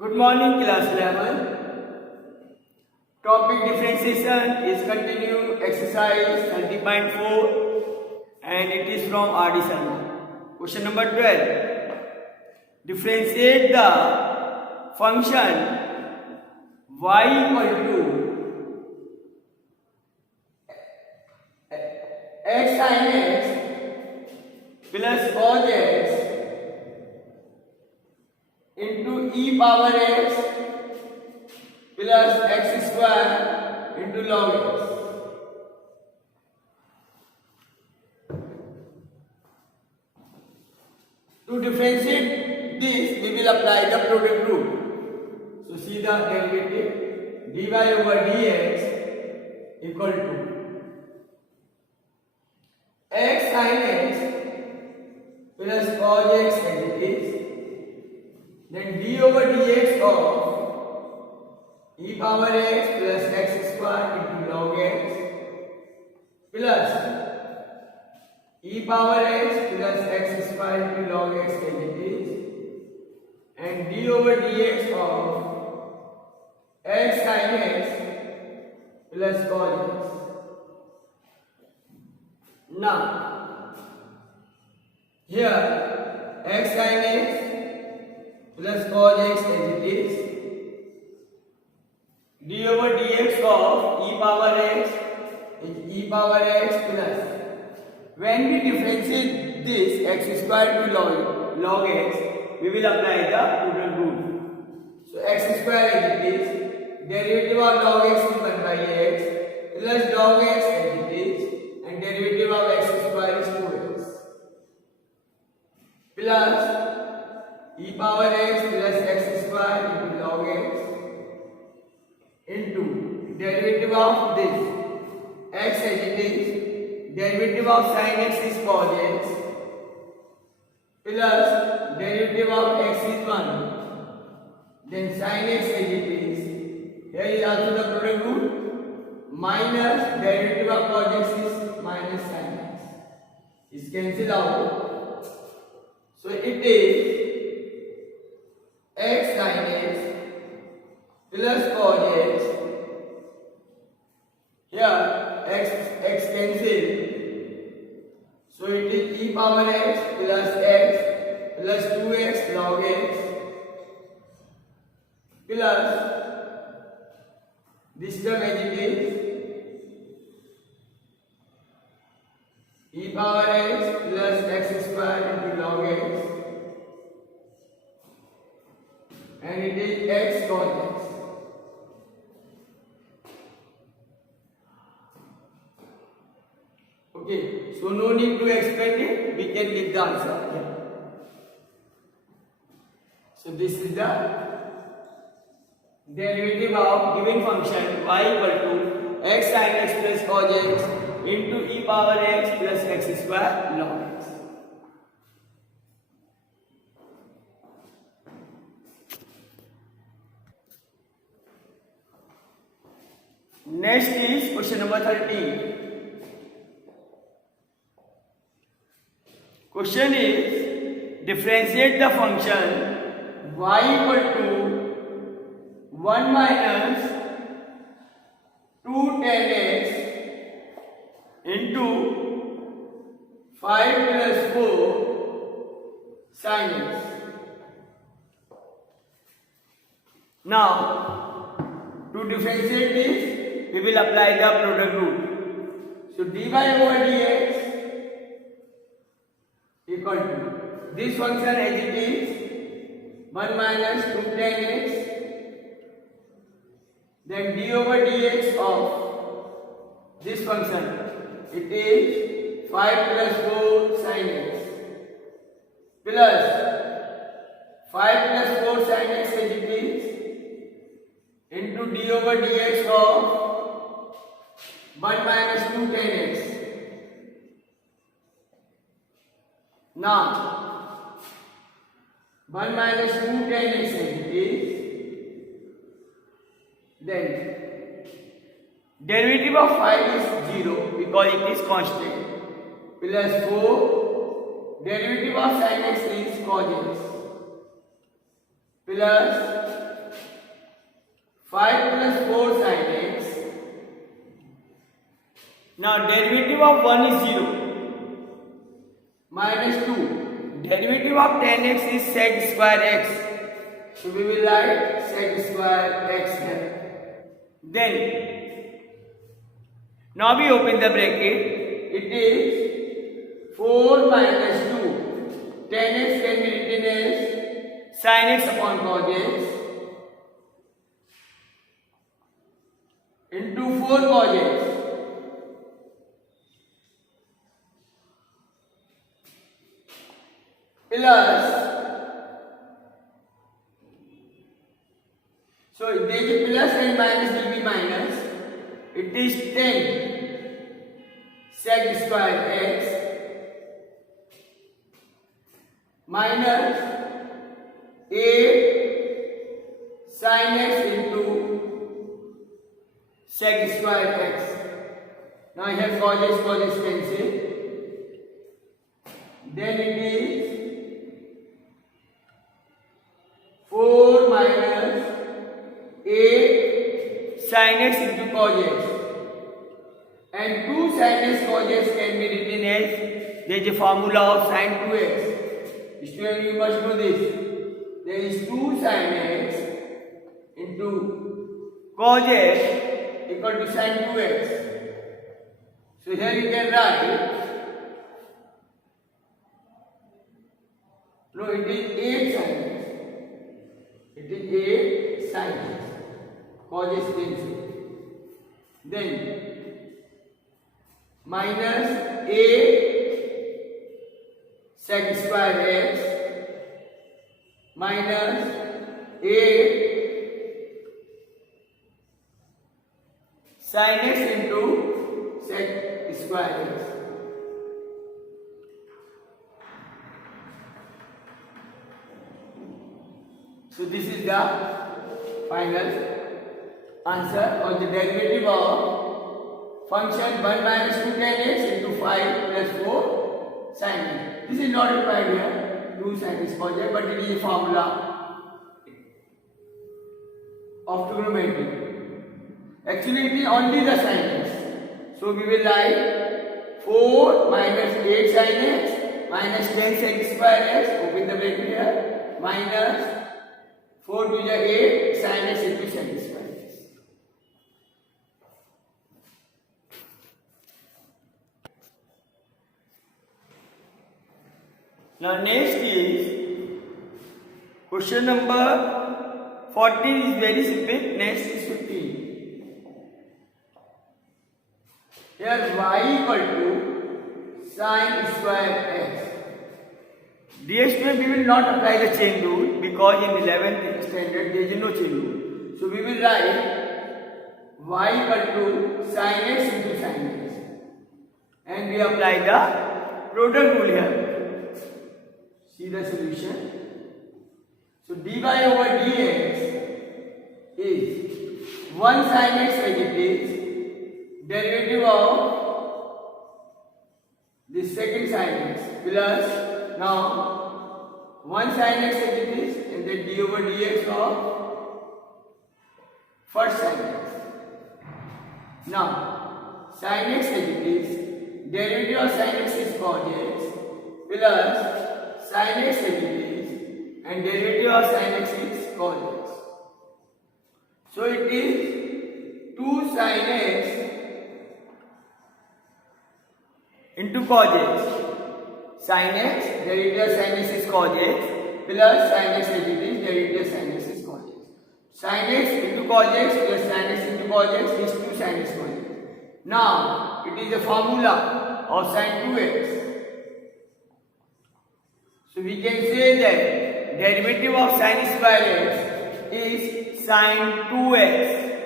Good morning, class 11. Topic differentiation is continued exercise 30.4 and it is from R.D. Sharma. Question number 12. Differentiate the function y equal to x sin x plus cos x into e power x plus x square into log x. To differentiate this, we will apply the product rule. So see the derivative dy over dx equal to x sin x plus cos x as it is. Then d over dx of e power x plus x square into log x plus e power x plus x square into log x as it is, and d over dx of x sin x plus cos x. Now here x sin x plus cos x as it is, d over dx of e power x is e power x plus, when we differentiate this x square to log x, we will apply the product rule. So x square as it is, derivative of log x is 1 by x plus log x as it is, and derivative of x square is 2x plus e power x plus x square into log x into derivative of this x as it is, derivative of sin x is cos x plus derivative of x is 1, then sin x as it is, here is also the product rule, minus derivative of cos x is minus sin x, is cancelled out. So it is x sin x plus cos x, here x cancel, so it is e power x plus 2x log x plus this term as it is e power x plus x square into log x, and it is x cos x. Okay, so no need to explain it, we can give the answer here. So this is the derivative of given function y equal to x sin x plus cos x into e power x plus x square log x. Next is question number 13. Question is differentiate the function y equal to 1 minus 2 tan x into 5 plus 4 sin x. Now to differentiate this, we will apply the product rule. So dy over dx equal to this function as it is 1 minus 2 tan x, then d over dx of this function, it is 5 plus 4 sin x plus 5 plus 4 sin x as it is into d over dx of 1 minus 2 tan x. Now 1 minus 2 tan x as it is, then derivative of 5 is 0 because it is constant, plus 4 derivative of sin x is cos x plus 5 plus 4 sin x. Now derivative of 1 is 0. Minus 2. Derivative of 10x is sec square x. So we will write sec square x here. Then now we open the bracket. It is 4 minus 2. 10x can be written as Sin x upon cos x into 4 cos x plus, so there is a plus and minus will be minus. It is 10 sec square x minus 8 sin x into sec square x. Now I have cos x cancel. Then it is 4 minus 8 sin x into cos x. And 2 sin x cos x can be written as, there is a formula of sin 2x. Student, you must know this. There is 2 sin x into cos x equal to sin 2x. So here you can write, no, it is 8 sin x. It is 8 sin x. Cos x cancel. Then minus 8 sec square x minus 8 sin x into sec square x. So this is the final answer of the derivative of function 1 minus 2 tan x into 5 plus 4 sin x. This is not required here, 2 sin x cos x, but it is a formula of trigonometry. Actually it is only the sin x. So we will write 4 minus 8 sin x minus 10 sec square x, open the bracket here, minus 4 to the 8 sin x into sec square x. Now next is question number 14 is very simple. Next is 15. Here y equal to sin square x. Dear student, we will not apply the chain rule because in 11th standard there is no chain rule. So we will write y equal to sin x into sin x. And we apply Apply the product rule here. see the solution. So dy over dx is 1 sin x as it is, derivative of the second sin x plus now 1 sin x as it is and then d over dx of first sin x. Now sin x as it is, derivative of sin x is cos x plus sin x as it is and derivative of sin x is cos x. So it is 2 sin x Into cos x. sin x, derivative of sin x is cos x plus sin x as it is, derivative of sin x is cos x. Sin x into cos x plus sin x into cos x is 2 sin x cos x. Now it is a formula of sin 2x. So we can say that derivative of sin square x is Sin 2x.